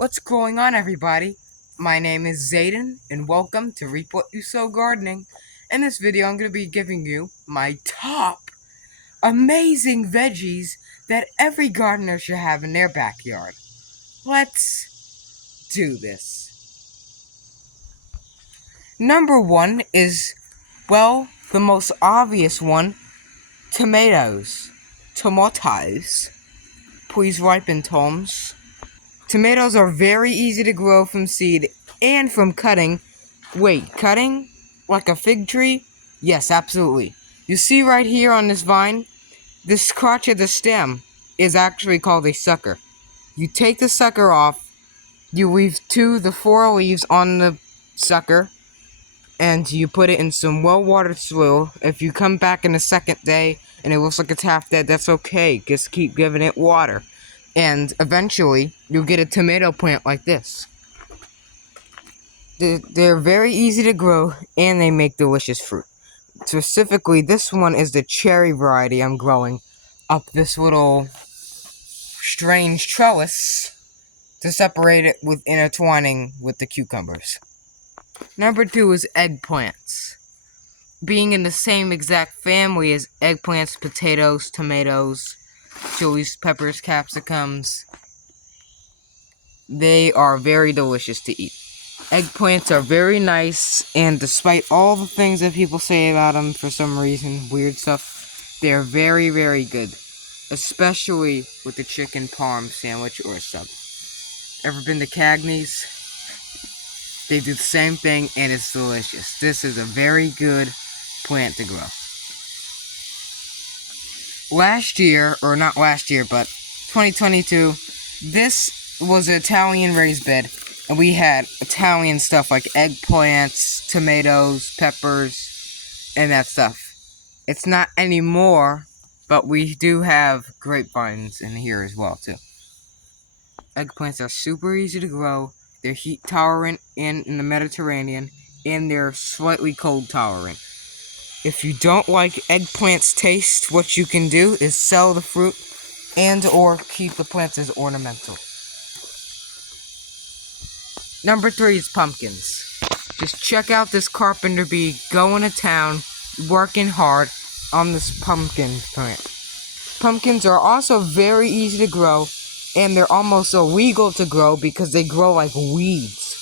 What's going on, everybody? My name is Zayden, and welcome to Reap What You Sow Gardening. In this video, I'm going to be giving you my top amazing veggies that every gardener should have in their backyard. Let's do this. Number one is, well, the most obvious one, tomatoes. Tomatoes. Please ripen, Toms. Tomatoes are very easy to grow from seed and from cutting. Wait, cutting? Like a fig tree? Yes, absolutely. You see right here on this vine? This crotch of the stem is actually called a sucker. You take the sucker off, you leave the four leaves on the sucker, and you put it in some well-watered soil. If you come back in the second day and it looks like it's half dead, that's okay. Just keep giving it water. And eventually, you'll get a tomato plant like this. They're very easy to grow, and they make delicious fruit. Specifically, this one is the cherry variety I'm growing up this little strange trellis to separate it with intertwining with the cucumbers. Number two is eggplants. Being in the same exact family as eggplants, potatoes, tomatoes, chilies, peppers, capsicums, they are very delicious to eat. Eggplants are very nice, and despite all the things that people say about them for some reason, weird stuff, they're very, very good. Especially with the chicken parm sandwich or a sub. Ever been to Cagney's? They do the same thing, and it's delicious. This is a very good plant to grow. Last year, or not last year, but 2022, this was an Italian raised bed, and we had Italian stuff like eggplants, tomatoes, peppers, and that stuff. It's not anymore, but we do have grapevines in here as well, too. Eggplants are super easy to grow, they're heat tolerant in the Mediterranean, and they're slightly cold tolerant. If you don't like eggplants' taste, what you can do is sell the fruit and or keep the plants as ornamental. Number three is pumpkins. Just check out this carpenter bee going to town, working hard on this pumpkin plant. Pumpkins are also very easy to grow, and they're almost illegal to grow because they grow like weeds.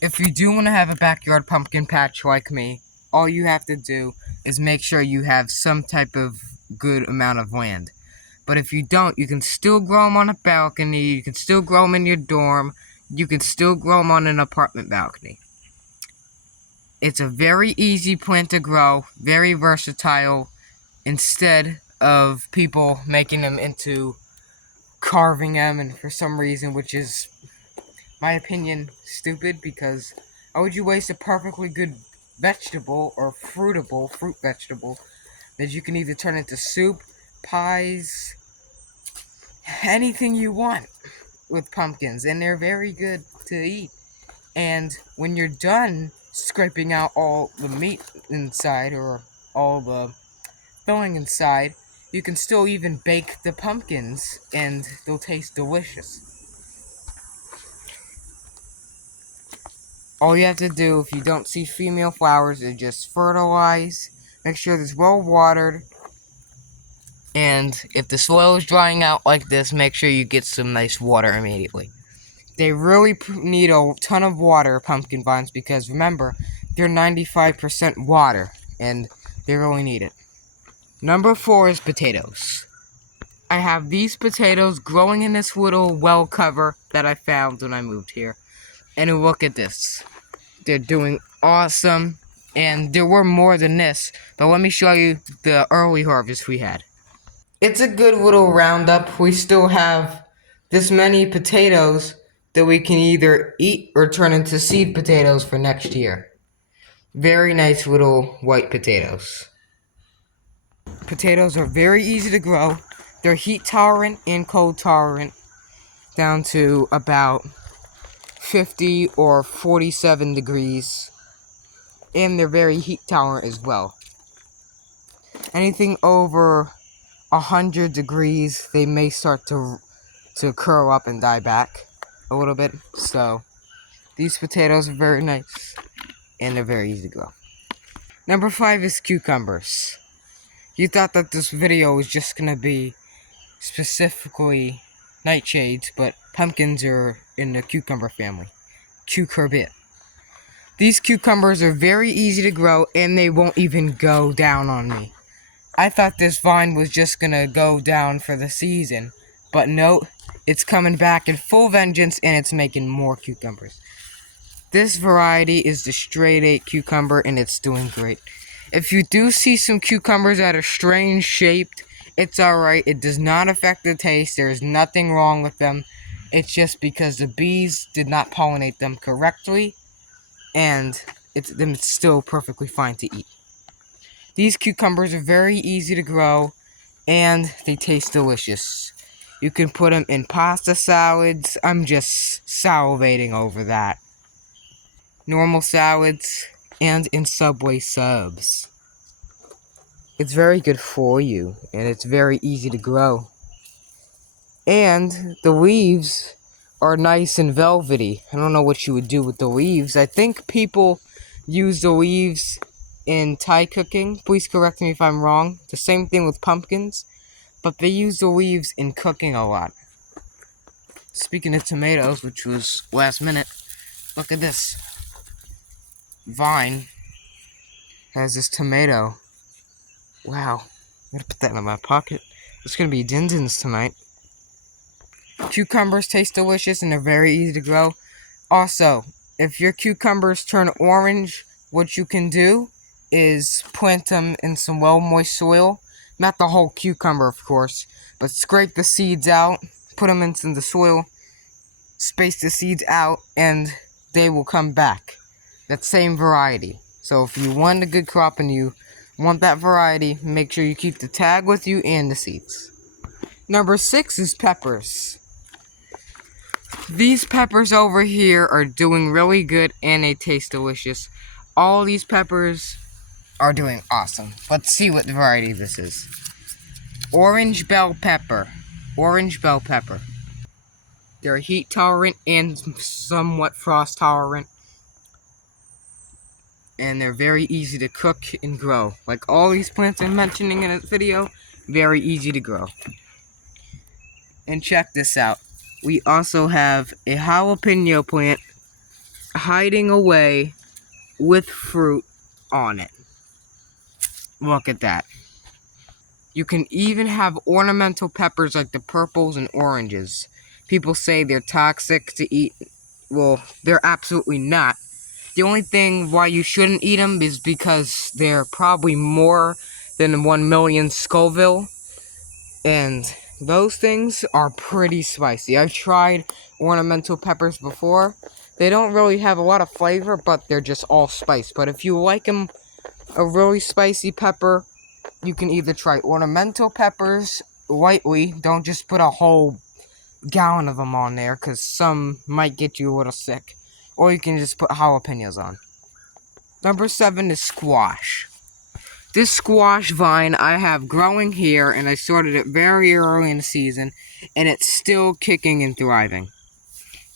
If you do want to have a backyard pumpkin patch like me, all you have to do is make sure you have some type of good amount of land. But if you don't, you can still grow them on a balcony, you can still grow them in your dorm, you can still grow them on an apartment balcony. It's a very easy plant to grow, very versatile, instead of people making them into carving them, and for some reason, which is, my opinion, stupid, because why would you waste a perfectly good vegetable or fruit vegetable that you can either turn into soup, pies, anything you want with pumpkins, and they're very good to eat. And when you're done scraping out all the meat inside or all the filling inside, you can still even bake the pumpkins and they'll taste delicious. All you have to do if you don't see female flowers is just fertilize, make sure it's well watered, and if the soil is drying out like this, make sure you get some nice water immediately. They really need a ton of water, pumpkin vines, because remember, they're 95% water, and they really need it. Number four is potatoes. I have these potatoes growing in this little well cover that I found when I moved here. And look at this. They're doing awesome. And there were more than this. But let me show you the early harvest we had. It's a good little roundup. We still have this many potatoes that we can either eat or turn into seed potatoes for next year. Very nice little white potatoes. Potatoes are very easy to grow. They're heat tolerant and cold tolerant, down to about 50 or 47 degrees, and they're very heat tolerant as well. Anything over 100 degrees, they may start to curl up and die back. a little bit. So these potatoes are very nice and they're very easy to grow. Number 5 is cucumbers. You thought that this video was just gonna be specifically nightshades, but pumpkins are in the cucumber family. Cucurbit. These cucumbers are very easy to grow and they won't even go down on me. I thought this vine was just gonna go down for the season, but no, it's coming back in full vengeance and it's making more cucumbers. This variety is the straight 8 cucumber and it's doing great. If you do see some cucumbers that are strange shaped, it's alright. It does not affect the taste. There is nothing wrong with them. It's just because the bees did not pollinate them correctly, and it's still perfectly fine to eat. These cucumbers are very easy to grow, and they taste delicious. You can put them in pasta salads. I'm just salivating over that. Normal salads, and in Subway subs. It's very good for you, and it's very easy to grow. And the leaves are nice and velvety. I don't know what you would do with the leaves. I think people use the leaves in Thai cooking. Please correct me if I'm wrong. The same thing with pumpkins, but they use the leaves in cooking a lot. Speaking of tomatoes, which was last minute, look at this. Vine has this tomato. Wow. I'm gonna put that in my pocket. It's gonna be din-dins tonight. Cucumbers taste delicious and they're very easy to grow. Also, if your cucumbers turn orange, what you can do is plant them in some well-moist soil. Not the whole cucumber, of course, but scrape the seeds out, put them into the soil, space the seeds out, and they will come back. That same variety. So if you want a good crop and you want that variety, make sure you keep the tag with you and the seeds. Number 6 is peppers. These peppers over here are doing really good and they taste delicious. All these peppers are doing awesome. Let's see what variety this is. Orange bell pepper. Orange bell pepper. They're heat tolerant and somewhat frost tolerant. And they're very easy to cook and grow. Like all these plants I'm mentioning in this video, very easy to grow. And check this out. We also have a jalapeno plant hiding away with fruit on it. Look at that. You can even have ornamental peppers like the purples and oranges. People say they're toxic to eat. Well, they're absolutely not. The only thing why you shouldn't eat them is because they're probably more than 1 million Scoville. And those things are pretty spicy. I've tried ornamental peppers before. They don't really have a lot of flavor, but they're just all spice. But if you like them, a really spicy pepper, you can either try ornamental peppers lightly. Don't just put a whole gallon of them on there, because some might get you a little sick. Or you can just put jalapenos on. Number 7 is squash. This squash vine I have growing here, and I started it very early in the season, and it's still kicking and thriving.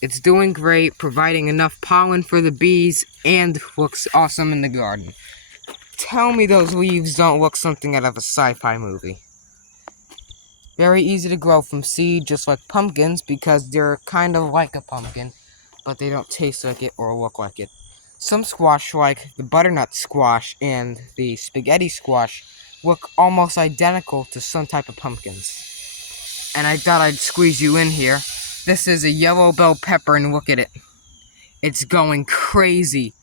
It's doing great, providing enough pollen for the bees, and looks awesome in the garden. Tell me those leaves don't look something out of a sci-fi movie. Very easy to grow from seed, just like pumpkins, because they're kind of like a pumpkin, but they don't taste like it or look like it. Some squash, like the butternut squash and the spaghetti squash, look almost identical to some type of pumpkins. And I thought I'd squeeze you in here. This is a yellow bell pepper, and look at it. It's going crazy.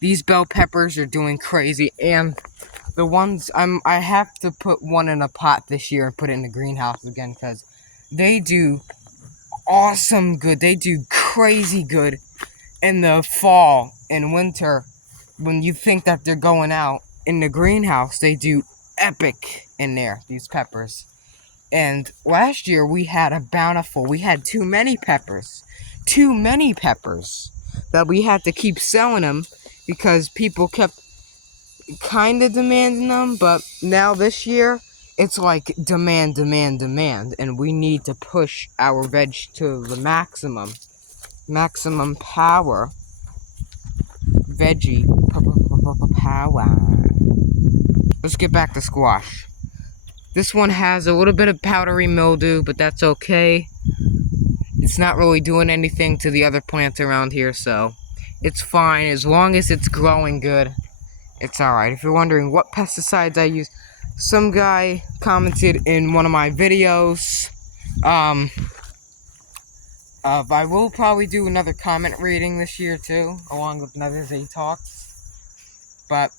These bell peppers are doing crazy, and the ones I have to put one in a pot this year and put it in the greenhouse again, because they do awesome good. They do crazy good in the fall and winter. When you think that they're going out in the greenhouse, they do epic in there, these peppers. And last year we had we had too many peppers that we had to keep selling them because people kept kind of demanding them. But now this year it's like demand, and we need to push our veg to the maximum. maximum power. Veggie power. Let's get back to squash. This one has a little bit of powdery mildew, but that's okay. It's not really doing anything to the other plants around here, so it's fine. As long as it's growing good, it's alright. If you're wondering what pesticides I use, some guy commented in one of my videos. I will probably do another comment reading this year too, along with another Z Talks. But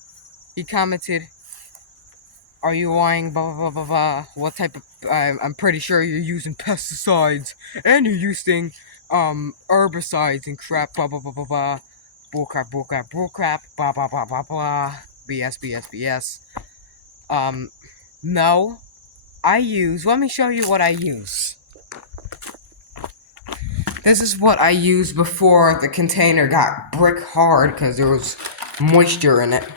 he commented, "Are you lying? Blah blah blah blah blah. What type of? I'm pretty sure you're using pesticides and you're using herbicides and crap. Blah blah blah blah blah. Bullcrap, bullcrap, bullcrap. Blah blah blah blah blah. BS, BS, BS. No. I use. Let me show you what I use. This is what I used before the container got brick hard because there was moisture in it.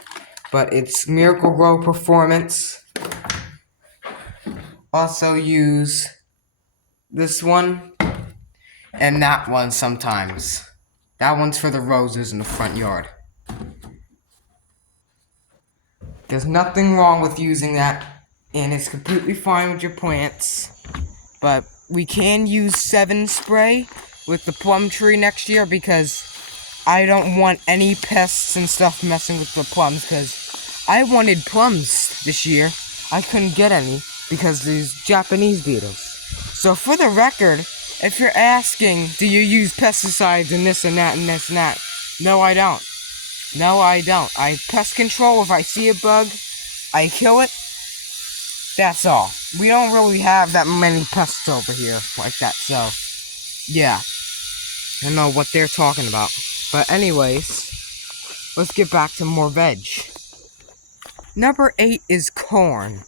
But it's Miracle Grow Performance. Also use this one and that one sometimes. That one's for the roses in the front yard. There's nothing wrong with using that, and it's completely fine with your plants. But we can use 7 spray with the plum tree next year because I don't want any pests and stuff messing with the plums, because I wanted plums this year. I couldn't get any because these Japanese beetles. So for the record, if you're asking, do you use pesticides and this and that and this and that? No, I don't. No, I don't. I pest control. If I see a bug, I kill it. That's all. We don't really have that many pests over here like that, so yeah. I know what they're talking about. But anyways, let's get back to more veg. Number 8 is corn.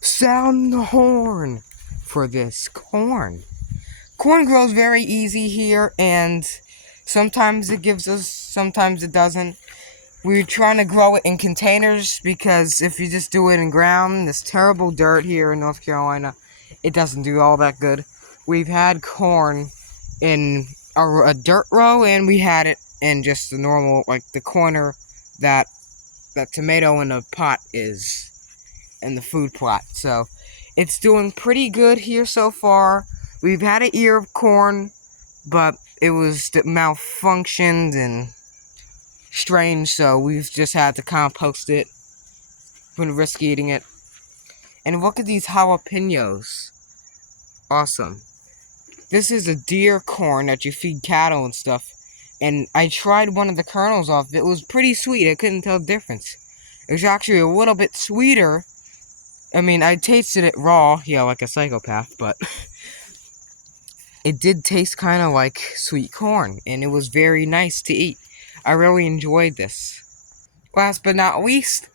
Sound the horn for this corn. Corn grows very easy here, and sometimes it gives us, sometimes it doesn't. We're trying to grow it in containers because if you just do it in ground, this terrible dirt here in North Carolina, it doesn't do all that good. We've had corn in a dirt row, and we had it in just the normal, like the corner that tomato in a pot is in the food plot. So it's doing pretty good here so far. We've had an ear of corn, but it was malfunctioned and strange, so we've just had to compost it. Wouldn't risk eating it. And look at these jalapenos. Awesome. This is a deer corn that you feed cattle and stuff. And I tried one of the kernels off. It was pretty sweet. I couldn't tell the difference. It was actually a little bit sweeter. I mean, I tasted it raw, yeah, like a psychopath, but it did taste kind of like sweet corn, and it was very nice to eat. I really enjoyed this. Last but not least,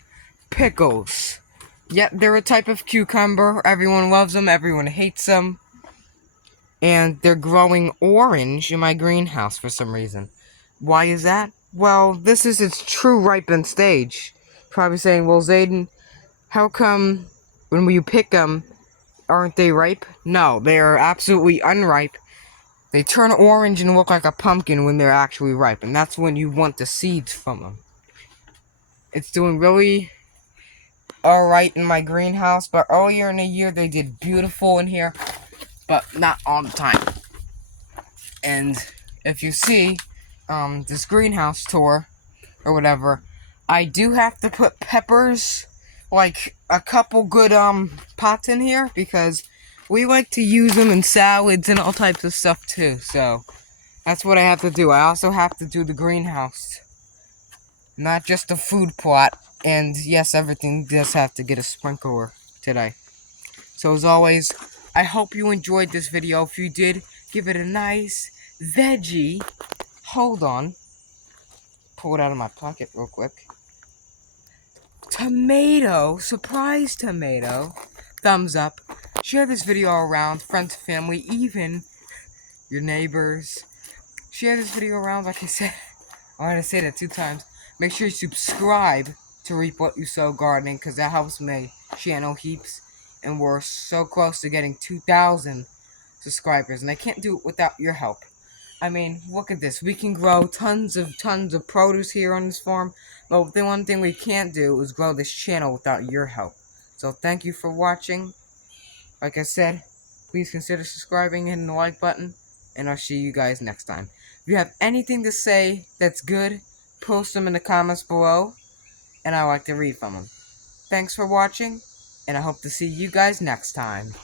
pickles. Yep, they're a type of cucumber. Everyone loves them, everyone hates them. And they're growing orange in my greenhouse for some reason. Why is that? Well, this is its true ripened stage. Probably saying, well, Zayden, how come when you pick them, aren't they ripe? No, they are absolutely unripe. They turn orange and look like a pumpkin when they're actually ripe, and that's when you want the seeds from them. It's doing really alright in my greenhouse, but earlier in the year they did beautiful in here, but not all the time. And if you see this greenhouse tour or whatever, I do have to put peppers, like a couple good pots in here, because we like to use them in salads and all types of stuff too. So that's what I have to do. I also have to do the greenhouse, not just the food plot. And yes, everything does have to get a sprinkler today. So as always, I hope you enjoyed this video. If you did, give it a nice veggie. Hold on. Pull it out of my pocket real quick. Tomato. Surprise tomato. Thumbs up. Share this video around. Friends, family, even your neighbors. Share this video around, like I said. I'm going to say that 2 times. Make sure you subscribe to Reap What You Sow Gardening, because that helps my channel heaps. And we're so close to getting 2,000 subscribers, and I can't do it without your help. I mean, look at this. We can grow tons of produce here on this farm, but the one thing we can't do is grow this channel without your help. So thank you for watching. Like I said, please consider subscribing and hitting the like button, and I'll see you guys next time. If you have anything to say that's good, post them in the comments below, and I like to read from them. Thanks for watching, and I hope to see you guys next time.